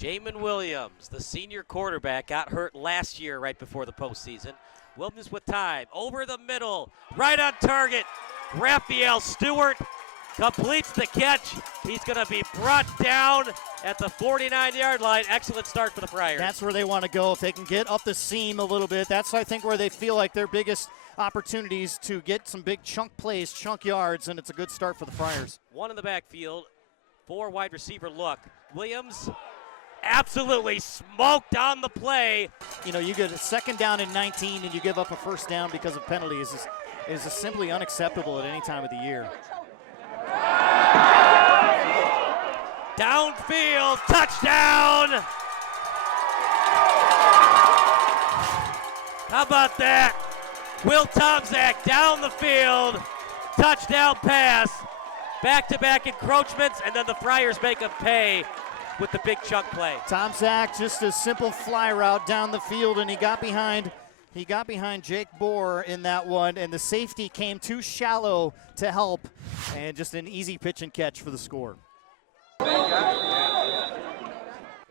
Jamin Williams, the senior quarterback, got hurt last year right before the postseason. Williams with time, over the middle, right on target. Raphael Stewart completes the catch. He's going to be brought down at the 49-yard line. Excellent start for the Friars. That's where they want to go. If they can get up the seam a little bit, that's, I think, where they feel like their biggest opportunities to get some big chunk plays, chunk yards, and it's a good start for the Friars. One in the backfield, 4 wide receiver look. Williams absolutely smoked on the play. You know, you get a second down and 19 and you give up a first down because of penalties is simply unacceptable at any time of the year. Downfield, touchdown! How about that? Will Tomczak down the field, touchdown pass, back-to-back encroachments, and then the Friars make him pay with the big chunk play. Tomczak, just a simple fly route down the field, and he got behind Jake Bohr in that one, and the safety came too shallow to help, and just an easy pitch and catch for the score. They're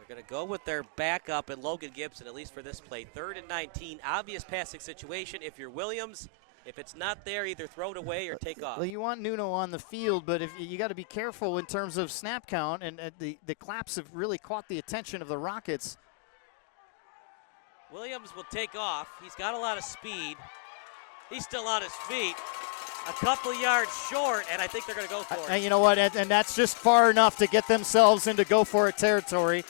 going to go with their backup and Logan Gibson, at least for this play. 3rd and 19, obvious passing situation. If you're Williams, if it's not there, either throw it away or take off. Well, you want Nuno on the field, but if you got to be careful in terms of snap count, and the claps have really caught the attention of the Rockets. Williams will take off. He's got a lot of speed. He's still on his feet. A couple yards short, and I think they're going to go for it. And you know what? And that's just far enough to get themselves into go-for-it territory.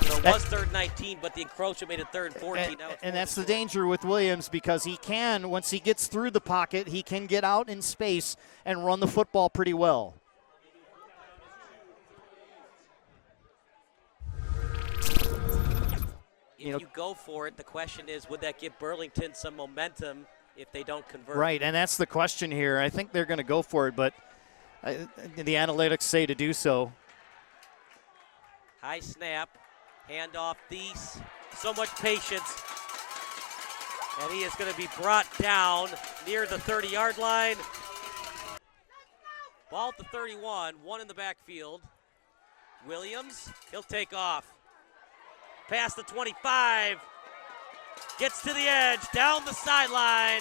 So it was 3rd and 19, but the encroachment made it 3rd and 14. And that's the danger with Williams, because he can, once he gets through the pocket, he can get out in space and run the football pretty well. If you go for it, the question is, would that give Burlington some momentum if they don't convert? Right, and that's the question here. I think they're going to go for it, but the analytics say to do so. High snap, handoff, Thies. So much patience. And he is going to be brought down near the 30-yard line. Ball at the 31, 1 in the backfield. Williams, he'll take off. Past the 25, gets to the edge, down the sideline.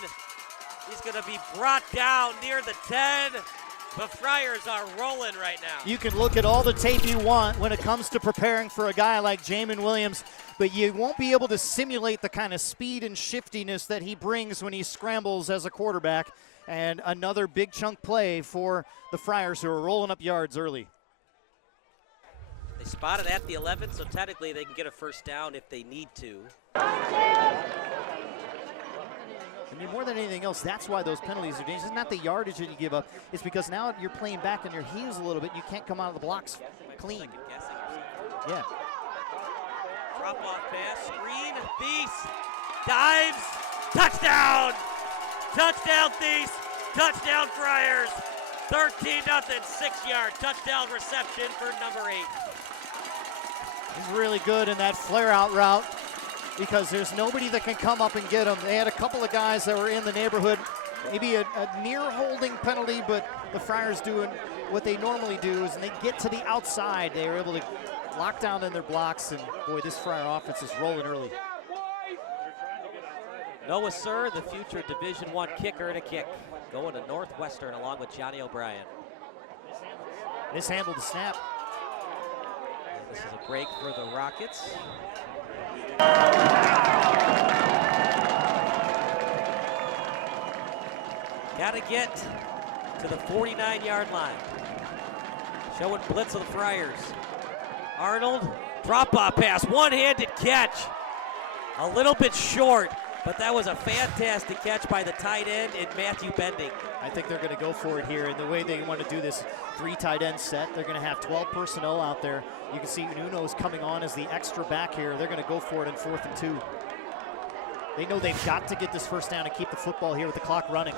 He's going to be brought down near the 10. The Friars are rolling right now. You can look at all the tape you want when it comes to preparing for a guy like Jamin Williams, but you won't be able to simulate the kind of speed and shiftiness that he brings when he scrambles as a quarterback. And another big chunk play for the Friars, who are rolling up yards early. They spot it at the 11, so technically they can get a first down if they need to. I mean, more than anything else, that's why those penalties are dangerous. It's not the yardage that you give up. It's because now you're playing back on your heels a little bit. You can't come out of the blocks clean. Yeah. Drop off pass, screen, Thies, dives, touchdown! Touchdown Thies, touchdown Friars. 13-0, 6-yard touchdown reception for number 8. He's really good in that flare-out route, because there's nobody that can come up and get him. They had a couple of guys that were in the neighborhood, maybe a near holding penalty, but the Friars doing what they normally do is, and they get to the outside. They were able to lock down in their blocks, and boy, this Friar offense is rolling early. Noah Sir, the future Division I kicker, and a kick. Going to Northwestern along with Johnny O'Brien. Mishandled the snap. And this is a break for the Rockets. Got to get to the 49-yard line. Showing blitz of the Friars. Arnold, drop-off pass, one-handed catch. A little bit short, but that was a fantastic catch by the tight end in Matthew Bending. I think they're going to go for it here, and the way they want to do this 3 tight end set, they're going to have 12 personnel out there. You can see Nuno's coming on as the extra back here. They're going to go for it in 4th and 2. They know they've got to get this first down and keep the football here with the clock running.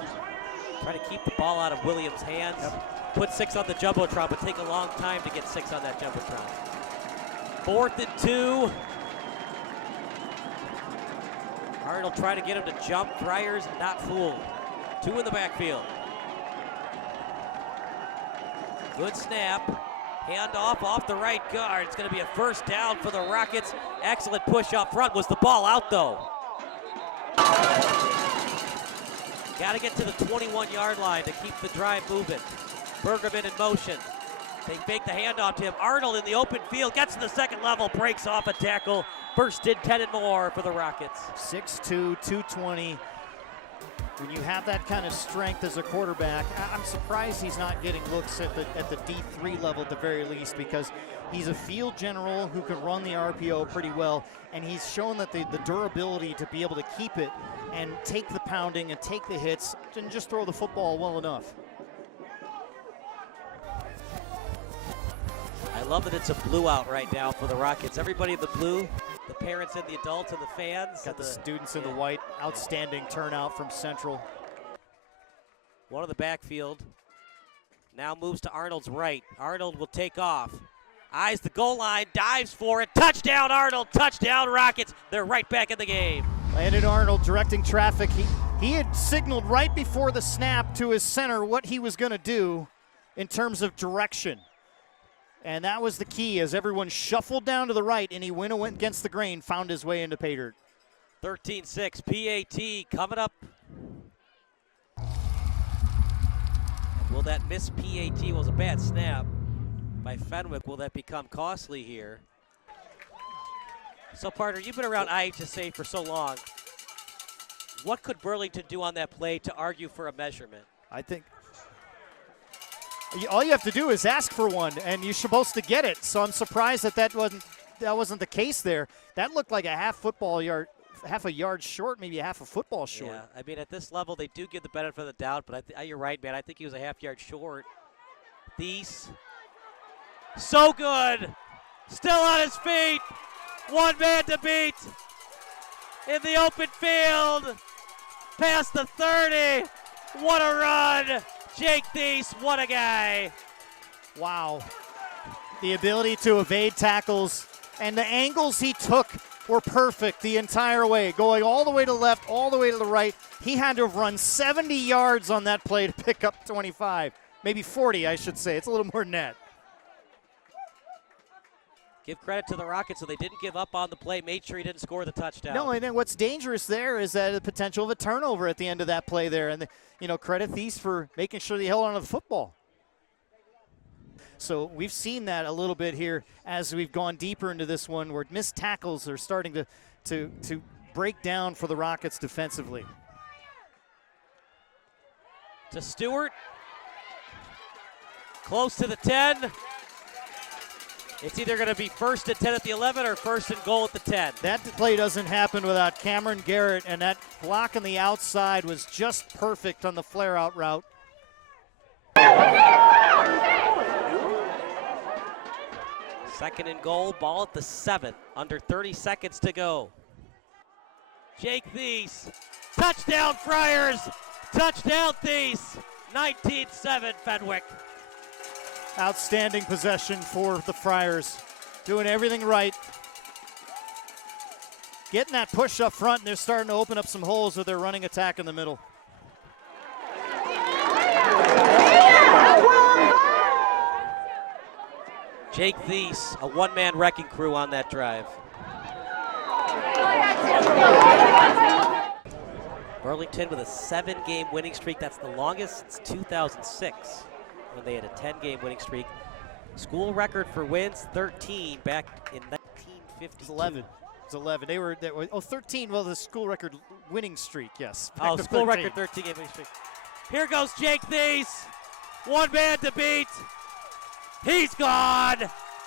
Try to keep the ball out of Williams' hands. Yep. Put 6 on the Jumbotron, but take a long time to get 6 on that Jumbotron. 4th and 2. Arnold trying to get him to jump. Friars not fooled. 2 in the backfield. Good snap. Handoff off the right guard. It's going to be a first down for the Rockets. Excellent push up front. Was the ball out, though? Got to get to the 21-yard line to keep the drive moving. Bergerman in motion. They fake the handoff to him. Arnold in the open field. Gets to the second level. Breaks off a tackle. First and 10 and more for the Rockets. 6'2", 220. When you have that kind of strength as a quarterback, I'm surprised he's not getting looks at the D3 level at the very least, because he's a field general who can run the RPO pretty well, and he's shown that the durability to be able to keep it and take the pounding and take the hits and just throw the football well enough. I love that it's a blue out right now for the Rockets. Everybody in the blue, the parents and the adults and the fans. Got the students in the white. Outstanding turnout from Central. One of the backfield. Now moves to Arnold's right. Arnold will take off. Eyes the goal line, dives for it. Touchdown Arnold, touchdown Rockets. They're right back in the game. Landon Arnold directing traffic. He had signaled right before the snap to his center what he was going to do in terms of direction. And that was the key as everyone shuffled down to the right, and he went against the grain, found his way into pay dirt. 13-6, PAT coming up. Will that miss PAT? Was a bad snap by Fenwick. Will that become costly here? So, partner, you've been around IHSA for so long. What could Burlington do on that play to argue for a measurement? I think all you have to do is ask for one, and you're supposed to get it. So I'm surprised that wasn't the case there. That looked like a half a yard short, maybe a half a football short. Yeah, I mean, at this level, they do give the benefit of the doubt, but you're right, man. I think he was a half yard short. Thies, so good. Still on his feet. One man to beat. In the open field. Past the 30. What a run. Jake Thies, what a guy. Wow. The ability to evade tackles and the angles he took were perfect the entire way, going all the way to the left, all the way to the right. He had to have run 70 yards on that play to pick up 25, maybe 40, I should say. It's a little more than that. Give credit to the Rockets, so they didn't give up on the play, made sure he didn't score the touchdown. No, and then what's dangerous there is that the potential of a turnover at the end of that play there. And, credit Thies for making sure they held on to the football. So we've seen that a little bit here as we've gone deeper into this one, where missed tackles are starting to break down for the Rockets defensively. To Stewart. Close to the 10. It's either going to be first and 10 at the 11 or first and goal at the 10. That play doesn't happen without Cameron Garrett, and that block on the outside was just perfect on the flare-out route. Second and goal, ball at the 7, under 30 seconds to go. Jake Thies, touchdown Friars, touchdown Thies, 19-7 Fenwick. Outstanding possession for the Friars, doing everything right. Getting that push up front, and they're starting to open up some holes with their running attack in the middle. Jake Thies, a one-man wrecking crew on that drive. Burlington with a 7-game winning streak. That's the longest since 2006, when they had a 10-game winning streak. School record for wins, 13 back in 1952. It's 11. It's 11. They were 13. Well, the school record winning streak, yes. Oh, school record 13-game winning streak. Here goes Jake Thies. One man to beat. He's gone.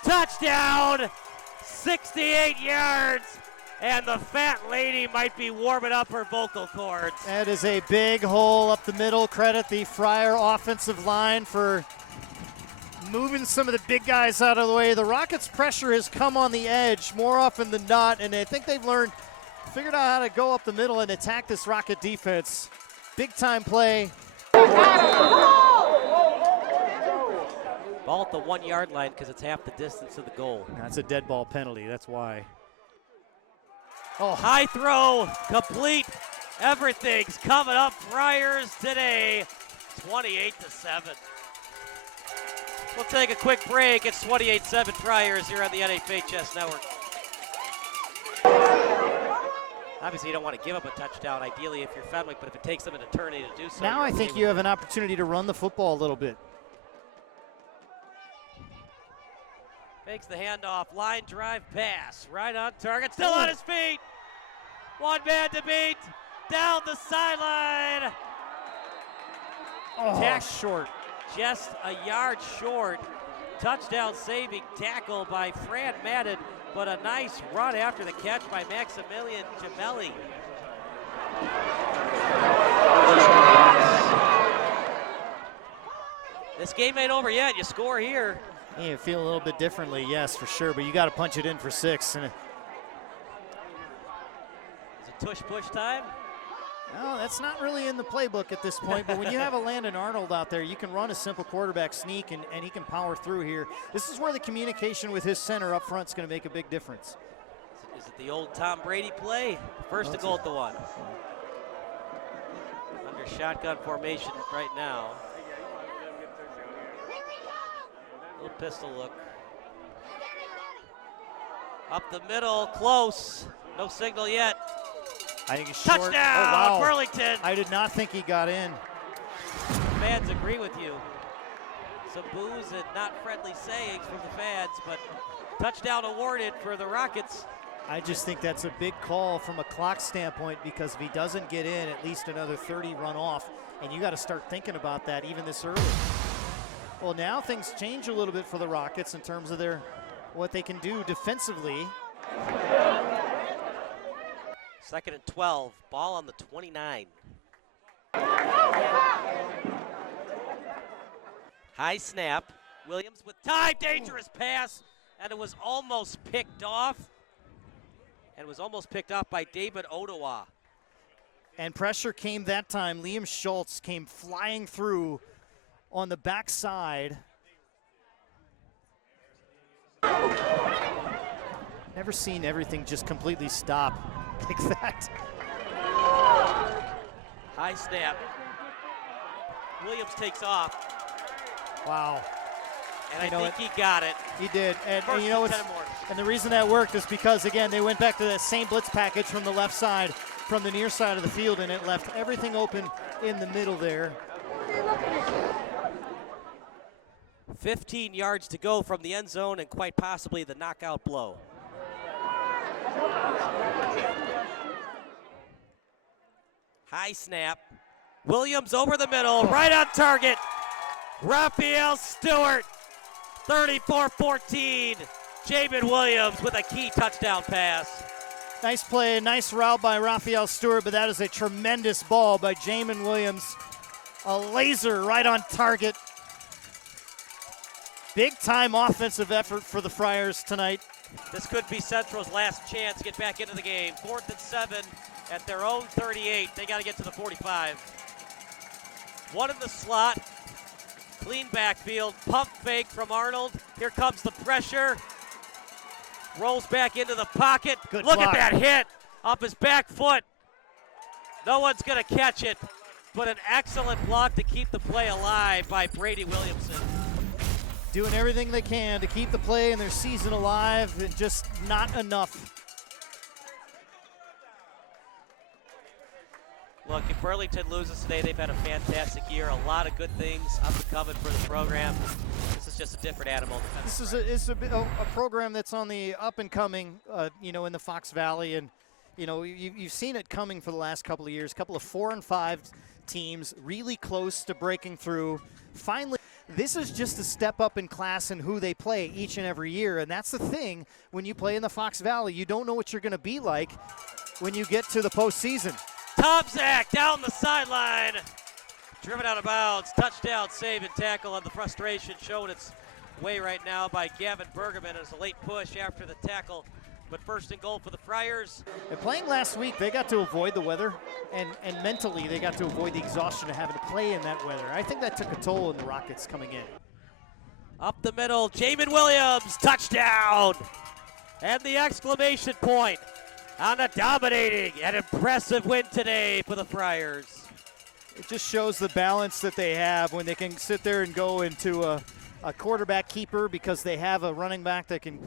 Touchdown. 68 yards. And the fat lady might be warming up her vocal cords. That is a big hole up the middle. Credit the Friar offensive line for moving some of the big guys out of the way. The Rockets' pressure has come on the edge more often than not, and I think they've figured out how to go up the middle and attack this Rocket defense. Big time play. Ball at the 1-yard line because it's half the distance of the goal. That's a dead ball penalty, that's why. Oh, high throw, complete. Everything's coming up Friars today, 28-7. We'll take a quick break. It's 28-7 Friars here on the NFHS Network. Obviously, you don't want to give up a touchdown, ideally, if you're Fenwick, but if it takes them an eternity to do so. Now I think you have an opportunity to run the football a little bit. Makes the handoff, line drive pass, right on target, still on his feet. One man to beat, down the sideline. Short. Just a yard short. Touchdown saving tackle by Fran Madden, but a nice run after the catch by Maximilian Gemelli. This game ain't over yet. You score here. Yeah, you feel a little bit differently, yes, for sure, but you got to punch it in for 6. And is it tush-push time? no, that's not really in the playbook at this point, but when you have a Landon Arnold out there, you can run a simple quarterback sneak, and he can power through here. This is where the communication with his center up front is going to make a big difference. Is it the old Tom Brady play? First to goal at the 1. Under shotgun formation right now. Little pistol look. Up the middle, close. No signal yet. I think he's short. Touchdown, Burlington. I did not think he got in. Fans agree with you. Some boos and not friendly sayings from the fans, but touchdown awarded for the Rockets. I just think that's a big call from a clock standpoint, because if he doesn't get in, at least another 30 run off, and you got to start thinking about that even this early. Well, now things change a little bit for the Rockets in terms of what they can do defensively. 2nd and 12, ball on the 29. High snap, Williams with time, dangerous pass, and it was almost picked off. And was almost picked off by David Ottawa. And pressure came that time. Liam Schultz came flying through on the backside. Never seen everything just completely stop like that. High snap. Williams takes off. Wow. And I think he got it. He did. And you know what's, and the reason that worked is because, again, they went back to that same blitz package from the left side, from the near side of the field, and it left everything open in the middle there. 15 yards to go from the end zone and quite possibly the knockout blow. High snap. Williams over the middle, right on target. Raphael Stewart, 34-14. Jamin Williams with a key touchdown pass. Nice play, nice route by Raphael Stewart, but that is a tremendous ball by Jamin Williams. A laser right on target. Big time offensive effort for the Friars tonight. This could be Central's last chance to get back into the game. 4th and 7 at their own 38. They got to get to the 45. One in the slot. Clean backfield. Pump fake from Arnold. Here comes the pressure. Rolls back into the pocket. Good Look block. at that hit off his back foot. No one's going to catch it, but an excellent block to keep the play alive by Brady Williamson. Doing everything they can to keep the play and their season alive, and just not enough. Look, if Burlington loses today, they've had a fantastic year. A lot of good things up and coming for the program. This is just a different animal. This is a program that's on the up and coming, in the Fox Valley, and you've seen it coming for the last couple of years. A couple of 4 and 5 teams really close to breaking through. Finally, this is just a step up in class in who they play each and every year, and that's the thing when you play in the Fox Valley. You don't know what you're going to be like when you get to the postseason. Tomczak down the sideline. Driven out of bounds. Touchdown save and tackle on the frustration showing its way right now by Gavin Bergerman as a late push after the tackle. But first and goal for the Friars. And playing last week, they got to avoid the weather, and mentally they got to avoid the exhaustion of having to play in that weather. I think that took a toll on the Rockets coming in. Up the middle, Jamin Williams, touchdown! And the exclamation point on a dominating and impressive win today for the Friars. It just shows the balance that they have when they can sit there and go into a quarterback keeper because they have a running back that can,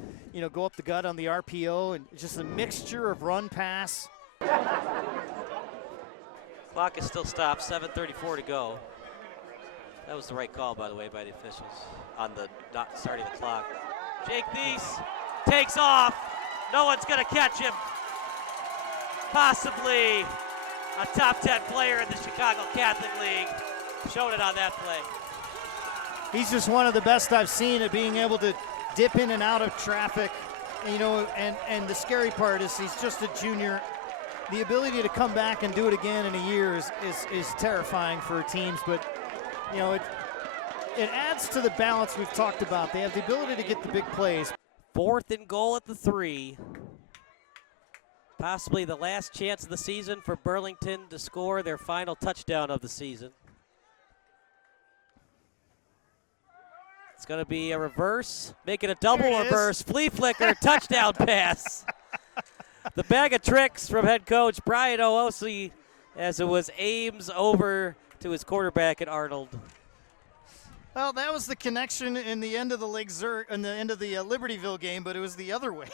go up the gut on the RPO, and just a mixture of run pass. Clock is still stopped, 7:34 to go. That was the right call, by the way, by the officials on the not starting the clock. Jake Thies takes off. No one's going to catch him. Possibly a top 10 player in the Chicago Catholic League. Showed it on that play. He's just one of the best I've seen at being able to dip in and out of traffic. And the scary part is he's just a junior. The ability to come back and do it again in a year is terrifying for teams, but it adds to the balance we've talked about. They have the ability to get the big plays. 4th and goal at the 3. Possibly the last chance of the season for Burlington to score their final touchdown of the season. It's going to be a reverse, make it a double reverse, flea flicker, touchdown pass. The bag of tricks from head coach Brian Oosi, as it was Ames over to his quarterback at Arnold. Well, that was the connection in the end of the Libertyville game, but it was the other way.